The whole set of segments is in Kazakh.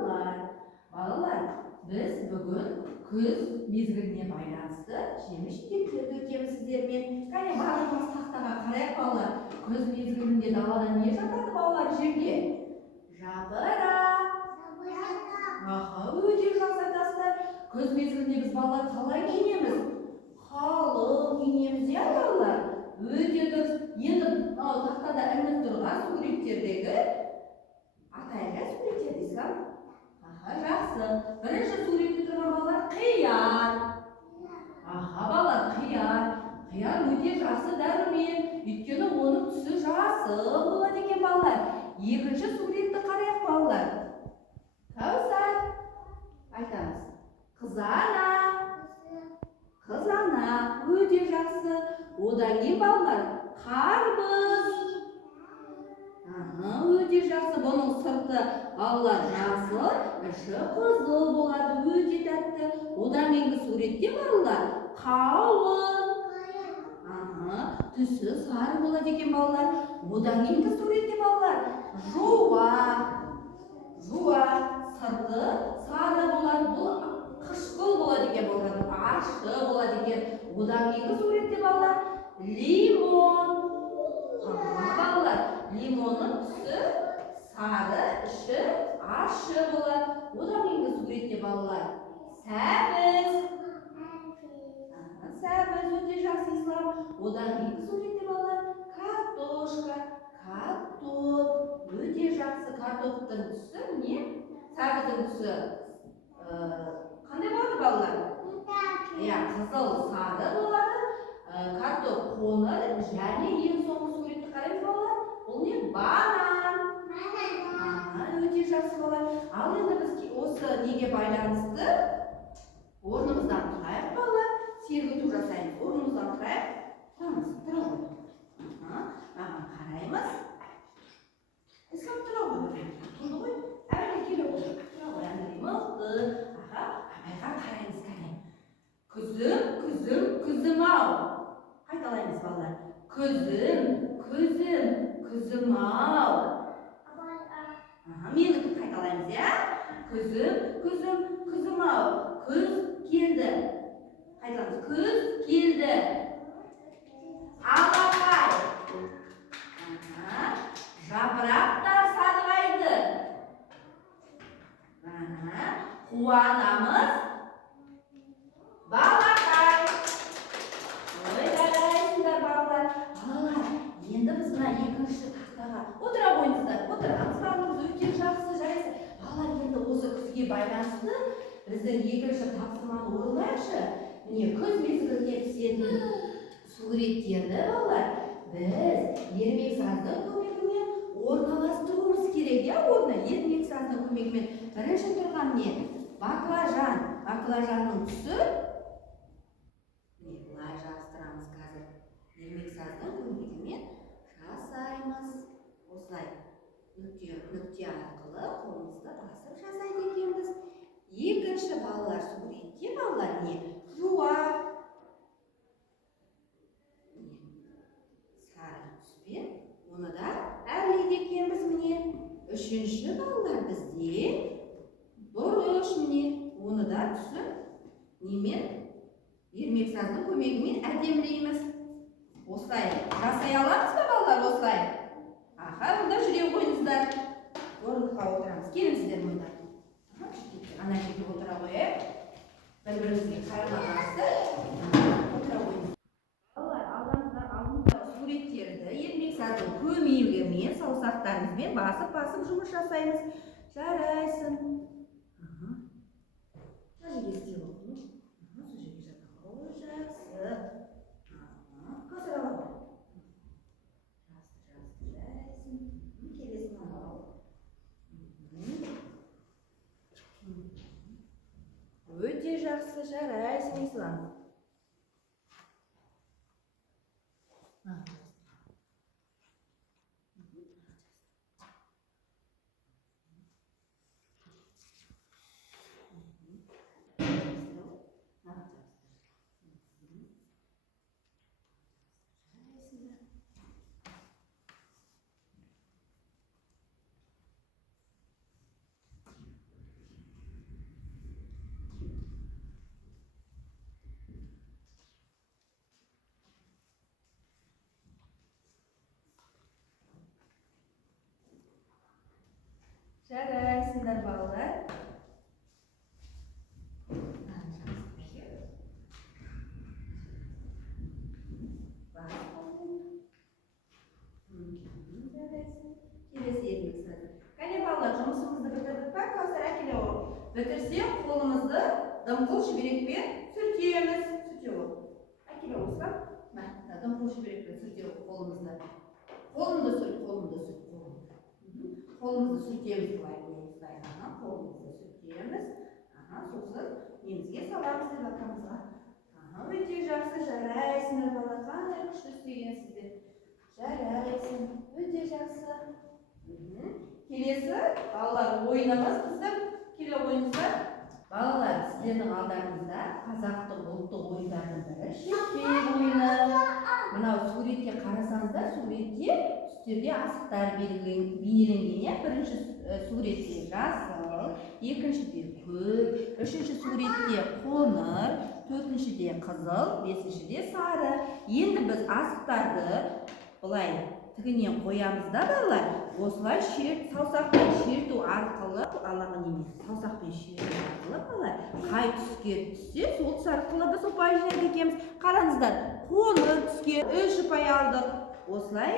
балалар. Балалар, біз бүгін күз мезгіліне байланысты жеміс-жидектерді өтеміз сіздермен. Кәне барлығымыз тақтаға қарайық балалар. Күз мезгілінде далада не жатады балалар жерге? Жапырақ. Өте жақсы айтасыздар. Күз мезгілінде біз балалар қалай киінеміз? Қалың киінеміз, иә балалар? Өте дұрыс. Енді тақтада ілініп тұрған суреттердегі атайға суреттер дейсіз ба? Жақсы. Бірінші суретте тұрған балалар қияр. Балалар қияр. Қияр өте жақсы дәрумен. Өйткені оның түсі жасыл болады екен балалар. Екінші суретті қарайық балалар. Кәусар. Айтамыз. Қызана. Қызана. Өте жақсы. Одан кейін балалар қарбыз. Өте жақсы. Бұның сырты балалар жасыл, іші қызыл болады. Өте тәтті. Одан кейінгі суретте балалар қауын. Түсі сары болады екен балалар. Одан кейінгі суретте балалар жуа. Сырты сары болады. Бұл қышқыл болады екен балалар. Ащы болады екен. Одан кейінгі суретте балалар лимон. Балалар, лимонның түсі сары, іші ащы болады. Одан кейінгі суретте балалар сәбіз. Сәбіз өте жақсы ислам. Одан кейінгі суретте балалар картошка. Картоп. Өте жақсы. Картоптың түсі не? Сәбіздің түсі қандай болады балалар? Қызыл сары болады. Картоп қоңыр. Және ең соңғы суретті қараймыз балалар. Бұл не? Банан. Өте жақсы балалар. Ал енді біз осы неге байланысты орнымыздан тұрайық балалар. Сергіту жасаймыз. Орнымыздан тұрайық. Тұрамыз. Тұра ғой. Маған қараймыз. Ислам тұра ғой. Тұрды ғой. Әлі келе ғой. Тұра ғой. Әлі мықты. Абайға қараймыз кәне. Күзім-ау. Қайталаймыз балалар. Күзім-ау. Менікі қайталаймыз, иә? Күзім-ау. Күз келді. Қайталамыз. Күз келді. Алақай. Жапырақтар сарғайды. Қуанамыз. Балақай. Ой, жарайсыңдар балалар. Балалар, енді біз мына екінші тақтаға отыра қойыңыздар. Отырамыз барлығымыз өте жақсы жарайсыз. Балалар, енді осы күзге байланысты біздің екінші тапсырманы орындайықшы. Міне күз мезгіліне түсетін суреттерді балалар біз ермексаздың көмегімен орналастыруымыз керек. Орны ермексаздың көмегімен бірінші тұрған не? Баклажан. Баклажанның түсі былай жабыстырамыз қазір. Ермексаздың көмегімен жасаймыз. Осылай нүкте арқылы қолымызды басып жасайды екенбіз. Екінші балалар суретте балалар не? Жуа. Сары түспен. Оны да әрлейді екенбіз міне. Үшінші балалар бізде бұрыш міне. Оны да түсін немен? Ермексаздың көмегімен әдемілейміз. Осылай жасай аламыз ба балалар? Осылай. Мұнда жүре қойыңыздар. Орындыққа отырамыз. Келіңіздер мұнда. Ана жерге отыра қойып. Бір-бірімізге қарама-қарсы отыра қойыңыз. Балалар, алдымызда суреттерді ермексаздың көмегімен саусақтарымызбен басып жұмыс жасаймыз. Жарайсың. Сол жерге істей оқыңыз. Сол жерге жатақ. Ой, жақсы. Қазір аламын. Жақсы, жарайсың. Келесің алау. Өте жақсы, жарайсың, Ислам. Жарайсыңдар балалар. Келесі ермек сұрады. Кәне балалар, жұмысымызды бітірдік па? Кәусар әкеле ол. Бітірсек, қолымызды дымқыл шүберекпен сүртеміз. Сүрте ол. Әкеле осыған. Дымқыл шүберекпен сүрте қолымызды. Қолымды сүрт. Қолымызды сүртеміз былай. Қолымызды сүртеміз. Сосын немізге саламыз деп атамызға. Өте жақсы, жарайсыңдар балалар. Қандай күшті істегенсіздер. Жарайсың, өте жақсы. Келесі балалар ойынымыз біздің. Келе ойынымызда балалар, сіздердің алдарыңызда қазақтың ұлттық ойындардың бірі шертпе ойыны. Мынау суретке қарасаңыздар, суретте үсттерде асықтар бейнеленген. Бірінші суретте жасыл, екіншіде көк, үшінші суретте қоңыр, төртіншіде қызыл, бесіншіде сары. Енді біз асықтарды былай тігінен қоямыз да балалар. Осылай саусақпен шерту арқылы, саусақпен шерту арқылы балалар, қай түске түссе, сол түс арқылы біз ұпай жинайды екенбіз. Қараңыздар, қоңыр түске 3 ұпай алдық. Осылай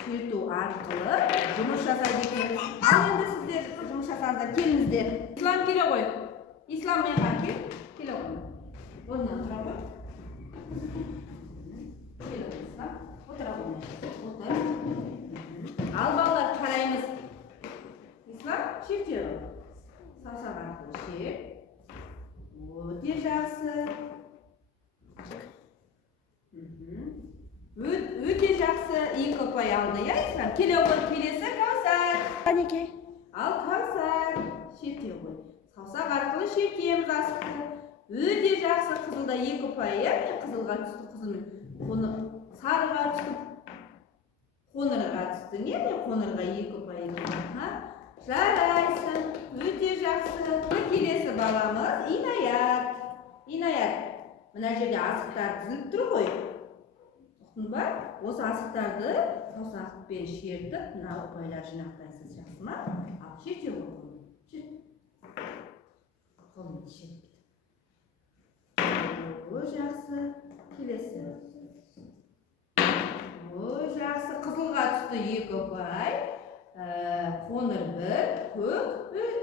шерту арқылы жұмыс жасайды екенбіз. Ал енді сіздер жұмыс жасаңыздар, келіңіздер. Ислам келе ғой. Ислам мені келе ғой. Орнынан тұра ғой. Келе ғой, Ислам. Отыра ғой. Ал балалар қараймыз. Ислам шерте ғой. Саусақ арқылы шер. Өте жақсы. Өте жақсы. 2 ұпай алды, я Ислам? Келе ғой, келесі Кәусар. Қанеке? Ал Кәусар. Шерте ғой. Саусақ арқылы шертеміз асықты. Өте жақсы. Қызылда 2 ұпай, я? Қызылға түсті, қызылмен. Сарыға түсті. Қоңырға түсті, не? Қоңырға 2 ұпай. Жарайсың. Өте жақсы. Келесі баламыз Инаят. Инаят. Мына жерде асықтар тізіліп тұр ғой. Ұқтың ба? Осы асықтарды саусақпен шертіп, мына ұпайлар жинақтайсыз, жақсы ма? Ал шерте ғой. Қолымды шертіп. Жақсы. Келесі. Жақсы. Қызылға түсті 2 ұпай. Қоңыр 1, көк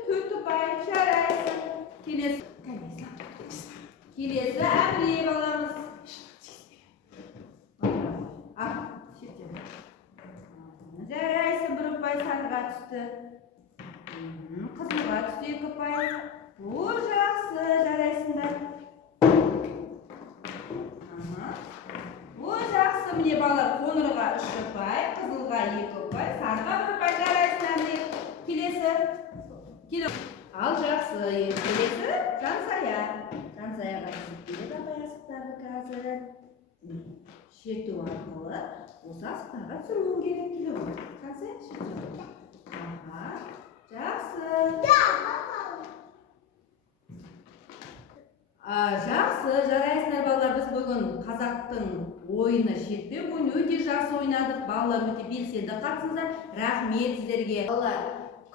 4 ұпай. Жарайсың. Келесі. Келесі Әміре баламыз. Жарайсың, 1 ұпай сарыға түсті. Қызылға түсті 2 ұпай. Жақсы, жарайсыңдар. Жақсы, міне балалар, қоңырға 3 ұпай, қызылға 2 ұпай, сарыға 1 ұпай. Жарайсың, Әміре. Келесі. Ал жақсы, келесі Жансая. Жансаяға келеді апай асықтарды қазір. Шерту арқылы осы асықтарға түсіруің керек. Келе ғой. Жансая шерту. Жақсы. Жақсы, жарайсыңдар балалар. Біз бүгін қазақтың ойыны шертпе ойыны өте жақсы ойнадық. Балалар өте белсенді қатысыңыздар. Рахмет сіздерге. Балалар,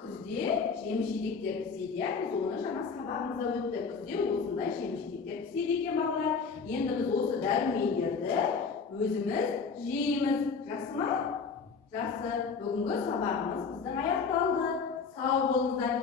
күзде жеміс-жидектер піседі. Біз оны жаңа сабағымызда өттік. Күзде осындай жеміс-жидектер піседі екен балалар. Енді біз осы дәрумендерді өзіміз жейміз. Жақсы ма? Жақсы. Бүгінгі сабағымыз біздің аяқталды. Сау болыңыздар.